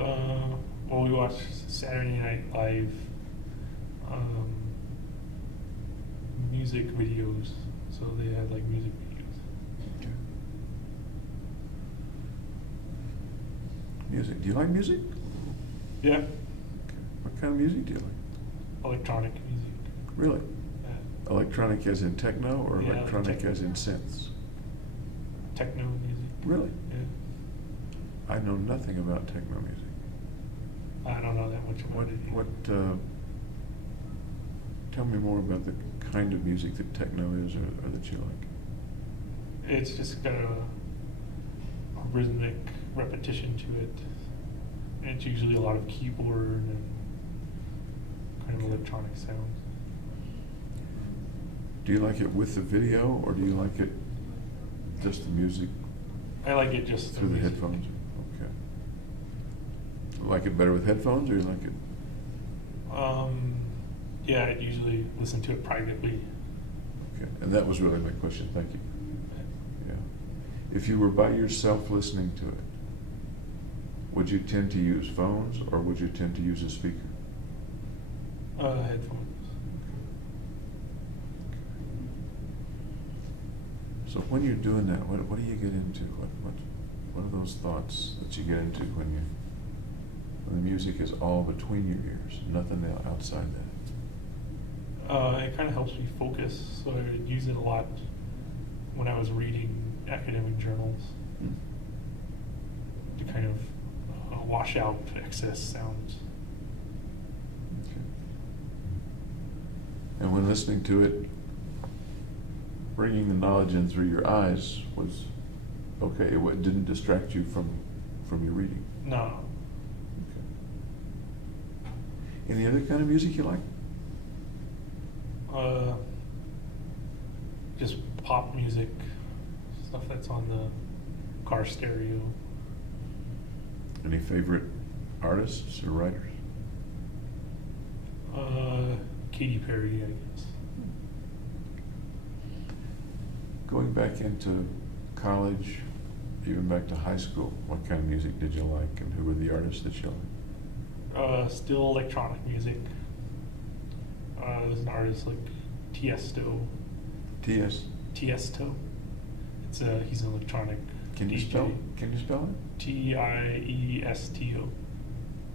Well, we watched Saturday Night Live music videos. So they had like music videos. Okay. Music. Do you like music? Yeah, Okay. What kind of music do you like? electronic music. Really? Yeah. Electronic as in techno or Yeah, electronic techno. as in synths? Techno music. Really? Yeah. I know nothing about techno music. I don't know that much about What, it. tell me more about the kind of music that techno is or that you like. It's just got a rhythmic repetition to it. And it's usually a lot of keyboard and kind of electronic sounds. Do you like it with the video or do you like it just the music I like it just through the music. headphones? Okay. Like it better with headphones or you like it? Yeah, I'd usually listen to it privately. Okay, and that was really my question, thank you. Yeah. If you were by yourself listening to it, would you tend to use phones or would you tend to use a speaker? Headphones. So when you're doing that, what do you get into? What are those thoughts that you get into when the music is all between your ears, nothing outside that? It kind of helps me focus, so I would use it a lot when I was reading academic journals to kind of wash out excess sounds. Okay. And when listening to it, bringing the knowledge in through your eyes was okay. It didn't distract you from your reading. No, Okay. Any other kind of music you like? just pop music, stuff that's on the car stereo. Any favorite artists or writers? Katy Perry, I guess. Going back into college, even back to high school, what kind of music did you like and who were the artists that you liked? Still electronic music. There's an artist like Tiesto. T.S. Tiesto. He's an electronic Can you DJ. spell it? Tiesto.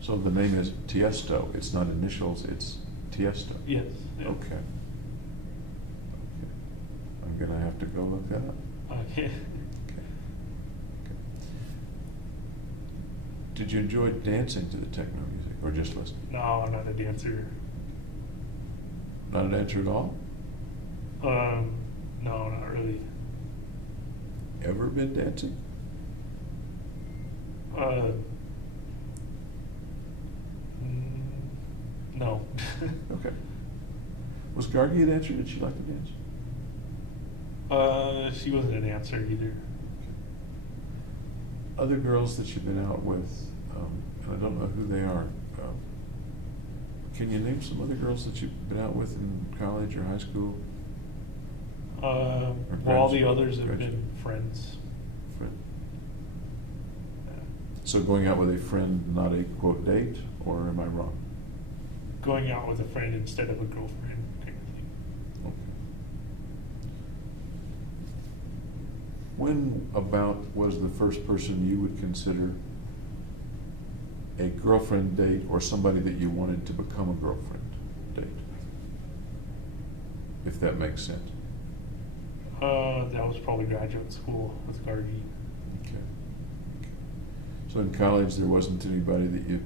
So the name is Tiesto. It's not initials, it's Tiesto. Yes. Yeah. Okay. I'm gonna have to go look that up. Okay. Okay. Did you enjoy dancing to the techno music or just listening? No, I'm not a dancer. Not a dancer at all? No, not really. Ever been dancing? No. Okay. Was Gargi a dancer? Did she like to dance? She wasn't a dancer either. Other girls that you've been out with, and I don't know who they are, can you name some other girls that you've been out with in college or high school? Well, all the others have graduate. been friends. Friend. So going out with a friend, not a quote date, or am I wrong? Going out with a friend instead of a girlfriend kind of thing. Okay. When about was the first person you would consider a girlfriend date or somebody that you wanted to become a girlfriend date? If that makes sense. That was probably graduate school with Gargi. Okay. So in college, there wasn't anybody that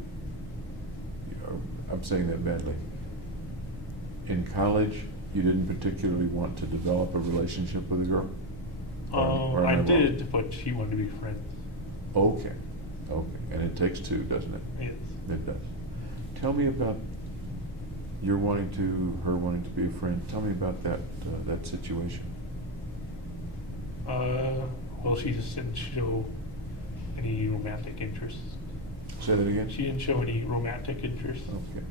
I'm saying that badly. In college, you didn't particularly want to develop a relationship with a girl? Or am I wrong? did, but she wanted to be friends. Okay, okay, and it takes two, doesn't it? Yes. It does. Tell me about her wanting to be a friend. Tell me about that situation. Well, she just didn't show any romantic interest. Say that again? She didn't show any romantic interest. Okay.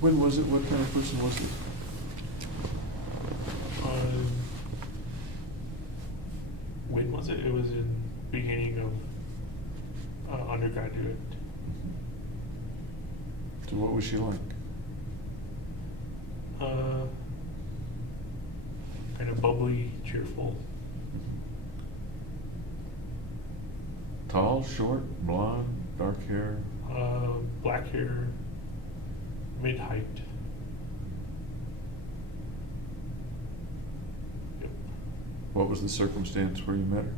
When was it? What kind of person was it? When was it? It was in beginning of undergraduate So what was she like? Kind of bubbly, cheerful. Tall, short, blonde, dark hair? Black hair, mid-height. Yep. What was the circumstance where you met her?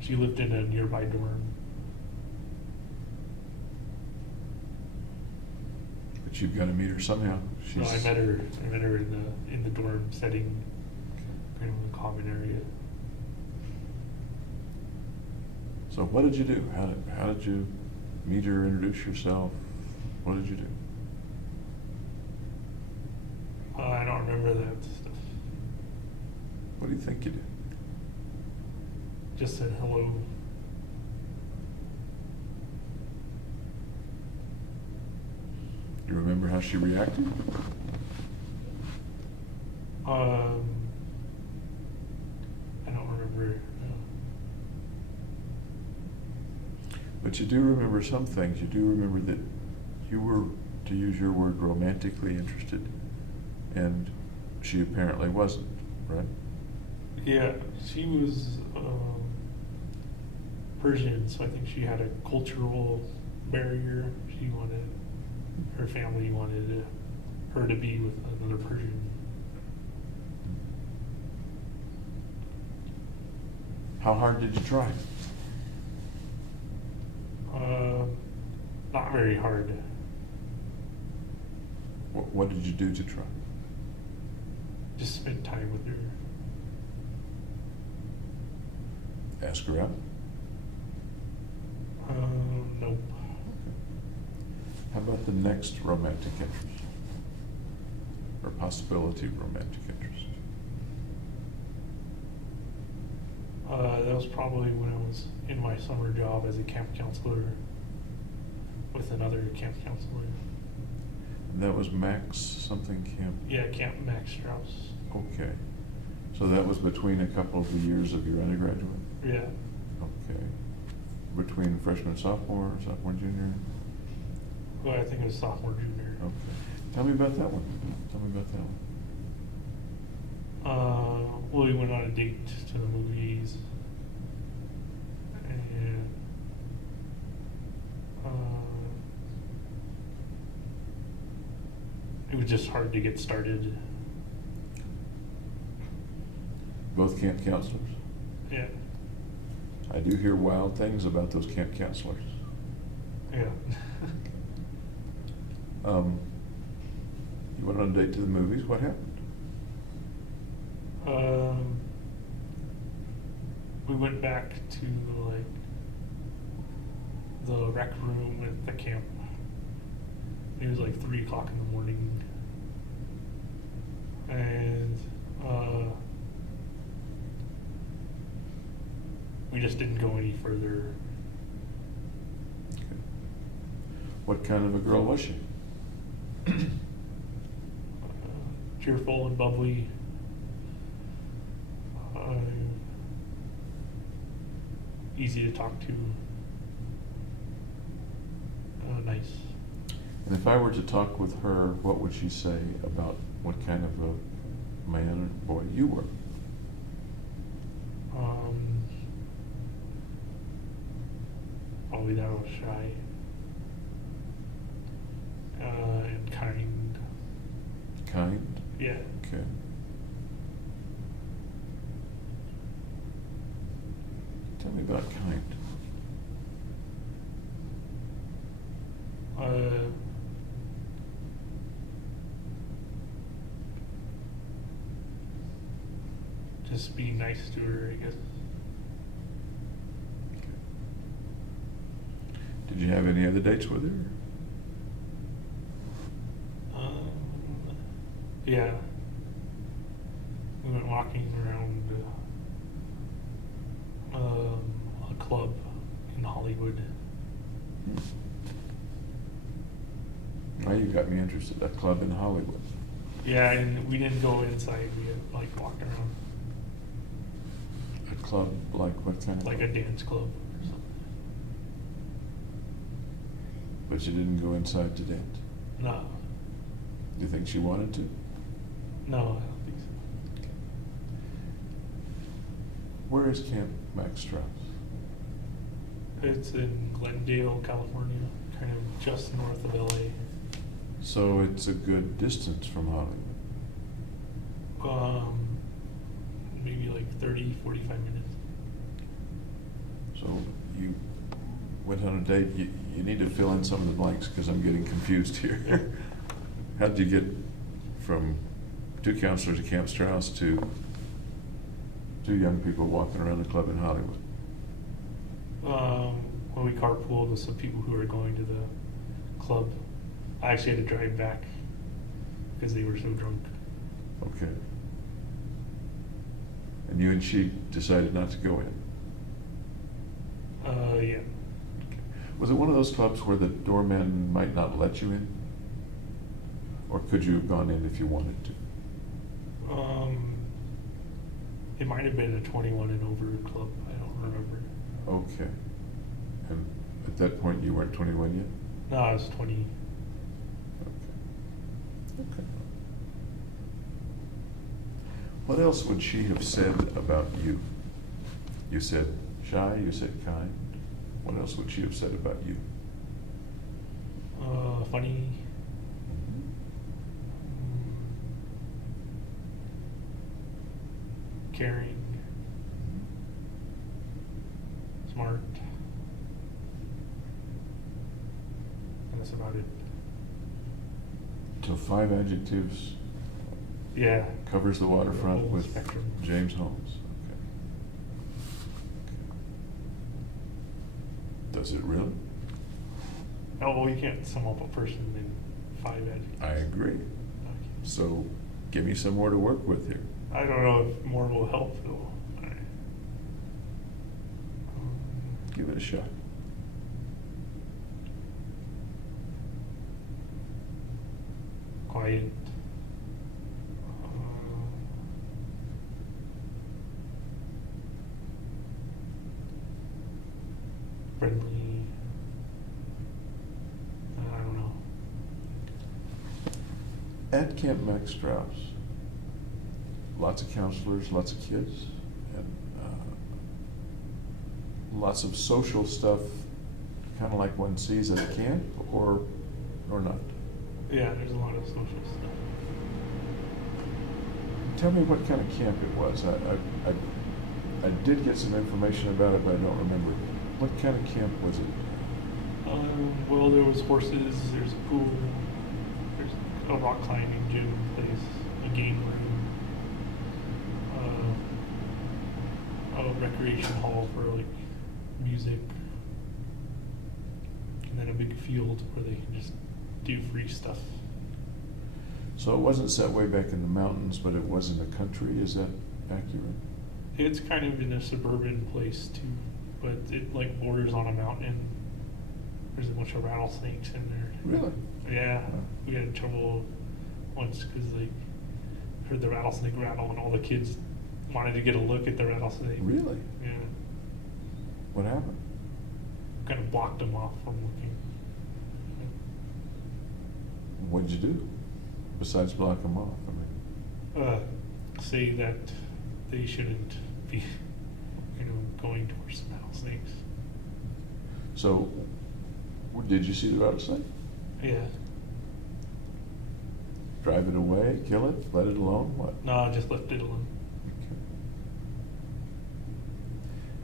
She lived in a nearby dorm. But you've got to meet her somehow. No, I met her in the dorm setting, kind of in the common area. So what did you do? How did you meet her, introduce yourself? What did you do? I don't remember that stuff. What do you think you did? Just said hello. Do you remember how she reacted? I don't remember. But you do remember some things. You do remember that you were, to use your word, romantically interested, and she apparently wasn't, right? Yeah, she was Persian, so I think she had a cultural barrier. Her family wanted her to be with another Persian. How hard did you try? Not very hard. What did you do to try? Just spend time with her. Ask her out? Nope. How about the next romantic interest? Or possibility of romantic interest? That was probably when I was in my summer job as a camp counselor with another camp counselor. And that was Max something camp? Yeah, Camp Max Strauss. Okay. So that was between a couple of the years of your undergraduate? Yeah. Okay. Between freshman, sophomore, junior? Well, I think it was sophomore, junior. Okay. Tell me about that one. Well, we went on a date to the movies, and it was just hard to get started. Both camp counselors? Yeah. I do hear wild things about those camp counselors. Yeah. You went on a date to the movies. What happened? We went back to the rec room at the camp. It was like 3 o'clock in the morning, and we just didn't go any further. Okay. What kind of a girl was she? Cheerful and bubbly. Easy to talk to. Nice. And if I were to talk with her, what would she say about what kind of a man or boy you were? Probably that I was shy. And kind. Kind? Yeah. Okay. Tell me about kind. Just being nice to her, I guess. Did you have any other dates with her? Yeah. We went walking around a club in Hollywood. Now you got me interested. That club in Hollywood. Yeah, and we didn't go inside. We walked around. A club, like what kind of? like a club? dance club or something. But you didn't go inside to dance? No, Do you think she wanted to? no, I don't think so. Where is Camp Max Strauss? It's in Glendale, California, kind of just north of LA. So it's a good distance from Hollywood. Maybe like 30, 45 minutes. So you went on a date, you need to fill in some of the blanks because I'm getting confused here. How did you get from two counselors at Camp Strauss to two young people walking around the club in Hollywood? When we carpooled with some people who were going to the club, I actually had to drive back because they were so drunk. Okay. And you and she decided not to go in? Yeah. Was it one of those clubs where the doorman might not let you in? Or could you have gone in if you wanted to? It might have been a 21 and over club. I don't remember. Okay. And at that point, you weren't 21 yet? No, I was 20. Okay. Okay. What else would she have said about you? You said shy, you said kind. What else would she have said about you? Funny. Caring. Smart. And that's about it. So 5 adjectives Yeah. covers the waterfront whole with spectrum. James Holmes. Okay. Does it really? Oh, well, you can't sum up a person in 5 adjectives. I agree. Okay. So give me some more to work with here. I don't know if more will help though. Give it a shot. Quiet. Friendly. I don't know. At Camp Max Strauss, lots of counselors, lots of kids, and lots of social stuff, kind of like one sees at a camp, or not. Yeah, there's a lot of social stuff. Tell me what kind of camp it was. I did get some information about it, but I don't remember. What kind of camp was it? Well, there was horses, there's a pool, there's a rock climbing gym place, a game room, a recreation hall for like music, and then a big field where they can just do free stuff. So it wasn't set way back in the mountains, but it was in the country. Is that accurate? It's kind of in a suburban place too, but it like borders on a mountain. There's a bunch of rattlesnakes in there. Really? Yeah, we had trouble once because like heard the rattlesnake rattle and all the kids wanted to get a look at the rattlesnake. Really? Yeah, What happened? kind of blocked them off from looking. What'd you do? Besides block them off? I mean, Say that they shouldn't be, going towards the rattlesnakes. so did you see the rattlesnake? Yeah. Drive it away, kill it, let it alone? What? No, I just left it alone. Okay.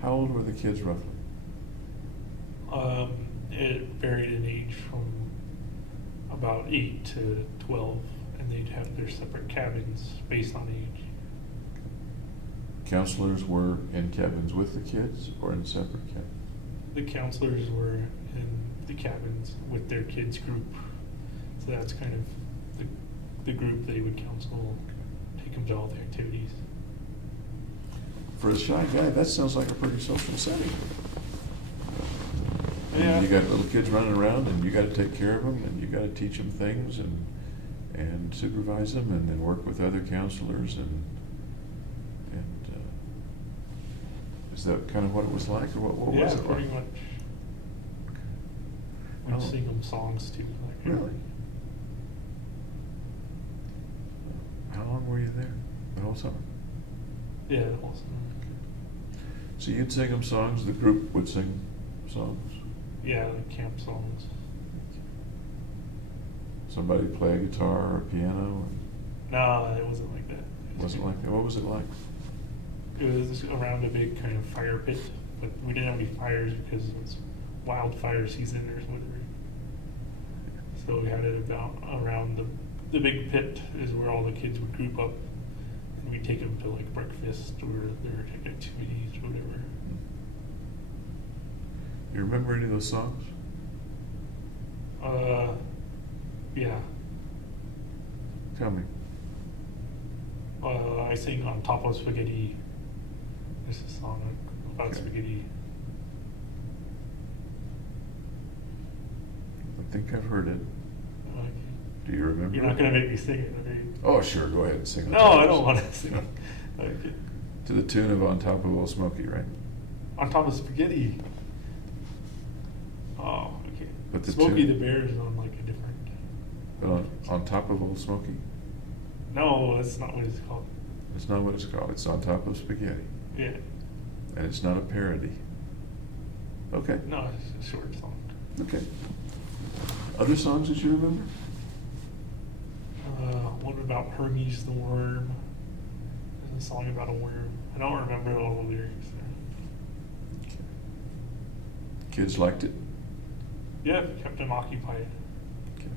How old were the kids roughly? It varied in age from about 8 to 12, and they'd have their separate cabins based on age. Counselors were in cabins with the kids or in separate cabins? The counselors were in the cabins with their kids group, so that's kind of the group they would counsel, take them to all the activities. For a shy guy, that sounds like a pretty social setting. Yeah. You got little kids running around, and you got to take care of them, and you got to teach them things, and supervise them, and then work with other counselors, and Is that kind of what it was like, or what Yeah, was it pretty like? much. How- We'd sing them songs too. Like, Really? How long were you there? The whole summer? Yeah, the whole summer. So you'd sing them songs, the group would sing songs? Yeah, like camp songs. Somebody play a guitar or a piano? No, it wasn't like that. It wasn't like that? What was it like? It was around a big kind of fire pit, but we didn't have any fires because it was wildfire season or whatever. So we had it about around the big pit is where all the kids would group up, and we'd take them to like breakfast or their activities or whatever. You remember any of those songs? Yeah. Tell me. I sing On Top of Spaghetti. There's a song about Okay. spaghetti. I think I've heard it. Like, Do you remember? you're not gonna make me sing it, are you? Oh, sure, go ahead and sing it. No, I don't want to sing it. Okay. To the tune of On Top of Old Smoky, right? On Top of Spaghetti. Oh, okay. But the Smokey tune- the Bear is on like a different. But on Top of Old Smoky? No, that's not what it's called. It's not what it's called. It's On Top of Spaghetti. Yeah. And it's not a parody. Okay. No, it's a short song. Okay. Other songs that you remember? One about Hermes the Worm. There's a song about a worm. I don't remember all the lyrics. Kids liked it? Yeah, it kept them occupied. Okay.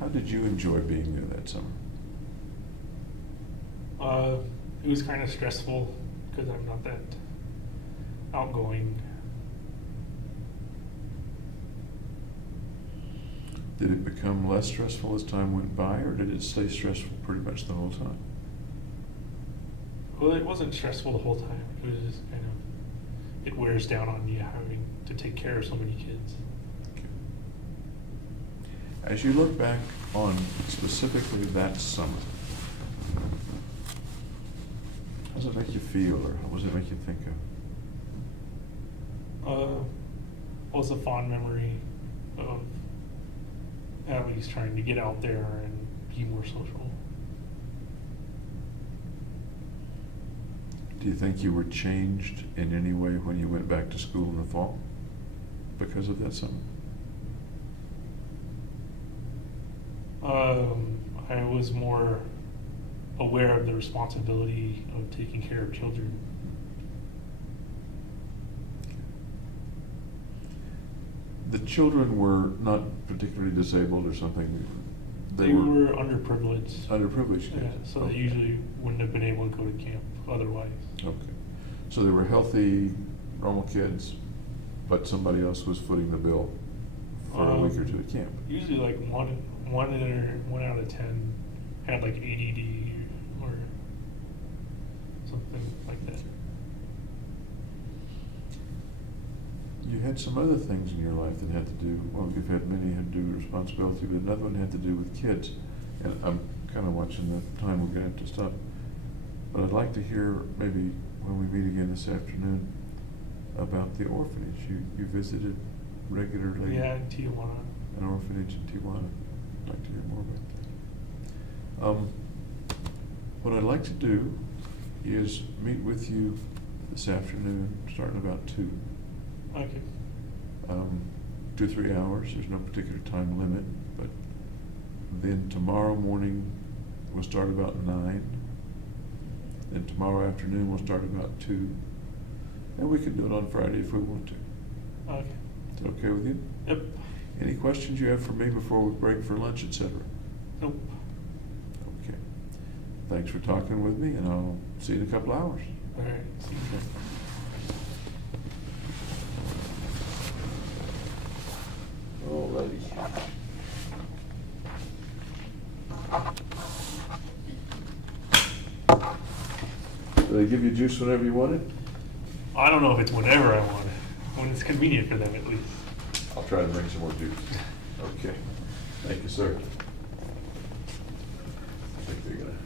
How did you enjoy being there that summer? It was kind of stressful because I'm not that outgoing. Did it become less stressful as time went by, or did it stay stressful pretty much the whole time? Well, it wasn't stressful the whole time. It was just kind of, it wears down on you having to take care of so many kids. Okay. As you look back on specifically that summer, how does it make you feel, or what does it make you think of? Was a fond memory of at least trying to get out there and be more social. Do you think you were changed in any way when you went back to school in the fall because of that summer? I was more aware of the responsibility of taking care of children. The children were not particularly disabled or something? They were underprivileged. Underprivileged kids? Yeah, so Okay. they usually wouldn't have been able to go to camp otherwise. Okay. So they were healthy, normal kids, but somebody else was footing the bill for a week or two at camp? Usually like one out of 10 had like ADD or something like that. You had some other things in your life that had to do, well, you've had many had to do with responsibility, but another one had to do with kids. And I'm kind of watching the time, we're going to have to stop. But I'd like to hear, maybe when we meet again this afternoon, about the orphanage. You visited regularly? Yeah, in Tijuana. An orphanage in Tijuana. I'd like to hear more about that. What I'd like to do is meet with you this afternoon, starting about 2. Okay. 2 or 3 hours. There's no particular time limit, but then tomorrow morning we'll start about 9. Then tomorrow afternoon we'll start about 2. And we can do it on Friday if we want to. Okay. Is that okay with you? Yep. Any questions you have for me before we break for lunch, etc.? Nope. Okay. Thanks for talking with me, and I'll see you in a couple hours. All right. See you then. Alrighty. Do they give you juice whenever you want it? I don't know if it's whenever I want it. When it's convenient for them, at least. I'll try to bring some more juice. Okay. Thank you, sir. I think they're gonna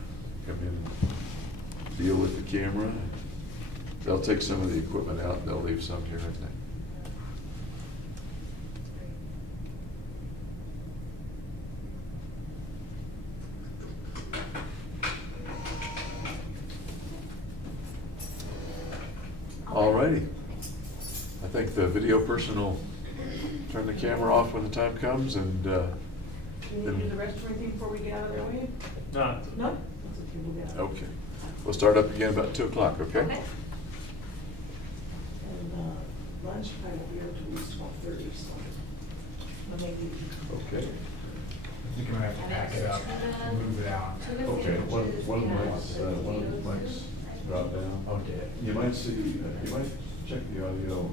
come in and deal with the camera. They'll take some of the equipment out and they'll leave some here, I think. All righty. I think the video person will turn the camera off when the time comes and, Do you need to do the rest or anything before we get out of their way? No. No? That's okay, we'll get out. okay. We'll start up again about 2 o'clock, okay? And lunch probably won't be here till 12:30, so. I'll make it. Okay. I think I'm gonna have to pack it up and move it out. Okay, one of the mics dropped down. Okay. You might see, you might check the audio,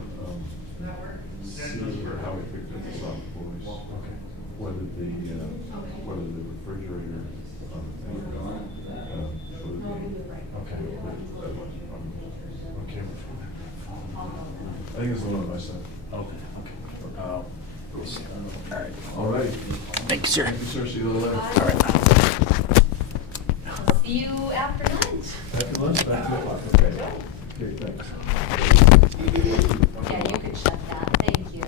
see how we picked up the soft voice. Okay. Whether the refrigerator on the thing, whether Okay. Okay. I think it's the one on my side. Okay. We'll see. All right. All right. Thank you, sir. Thank you, sir. See you later. All right. See you after lunch. After lunch, back to 2 o'clock, okay? Okay, thanks. Yeah, you could shut that, thank you.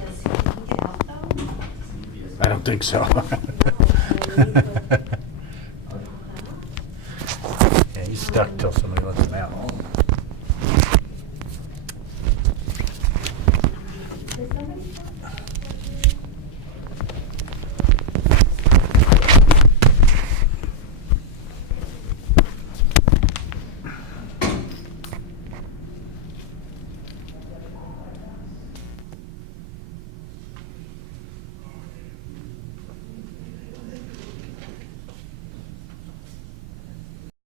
Does he get out though? I don't think so. Yeah, he's stuck till somebody lets him out.